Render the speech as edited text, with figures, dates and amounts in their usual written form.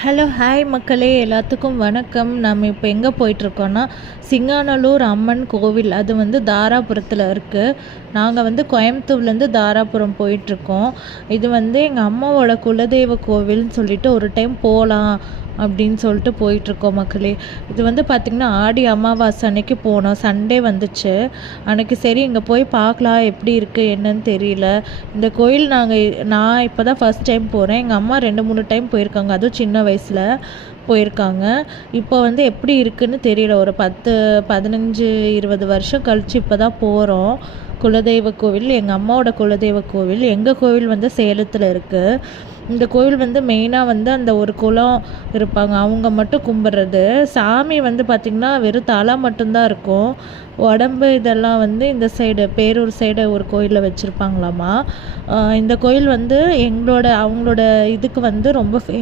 Hello hi மக்களே, எல்லாத்துக்கும் வணக்கம். நம்ம இப்போ எங்கே போயிட்டுருக்கோன்னா சிங்காநல்லூர் அம்மன் கோவில். அது வந்து தாராபுரத்தில் இருக்குது. நாங்கள் வந்து கோயம்புத்தூர்லேருந்து தாராபுரம் போயிட்டுருக்கோம். இது வந்து எங்கள் அம்மாவோட குலதெய்வ கோவில்னு சொல்லிட்டு ஒரு டைம் போகலாம் அப்படின்னு சொல்லிட்டு போயிட்டுருக்கோம் மக்களே. இது வந்து பார்த்திங்கன்னா ஆடி அமாவாசை அன்னைக்கு போனோம். சண்டே வந்துச்சு அன்னைக்கு. சரி இங்கே போய் பார்க்கலாம் எப்படி இருக்குது என்னன்னு தெரியல. இந்த கோயில் நான் இப்போ தான் ஃபஸ்ட் டைம் போகிறேன். எங்கள் அம்மா 2-3 டைம் போயிருக்காங்க, அதுவும் சின்ன வயசில் போயிருக்காங்க. இப்போ வந்து எப்படி இருக்குன்னு தெரியல. ஒரு 10-15-20 வருஷம் கழித்து இப்போ தான் போகிறோம். குலதெய்வ கோவில், எங்கள் அம்மாவோட குலதெய்வ கோவில். எங்கள் கோவில் வந்து சேலத்தில் இருக்குது. இந்த கோவில் வந்து மெயினாக வந்து அந்த ஒரு குலம் இருப்பாங்க, அவங்க மட்டும் கும்பிட்றது. சாமி வந்து பார்த்திங்கன்னா வெறும் தலை மட்டும்தான் இருக்கும். உடம்பு இதெல்லாம் வந்து இந்த சைடு பேரூர் சைடு ஒரு கோயிலில் வச்சுருப்பாங்களாமா. இந்த கோயில் வந்து அவங்களோட இதுக்கு வந்து ரொம்ப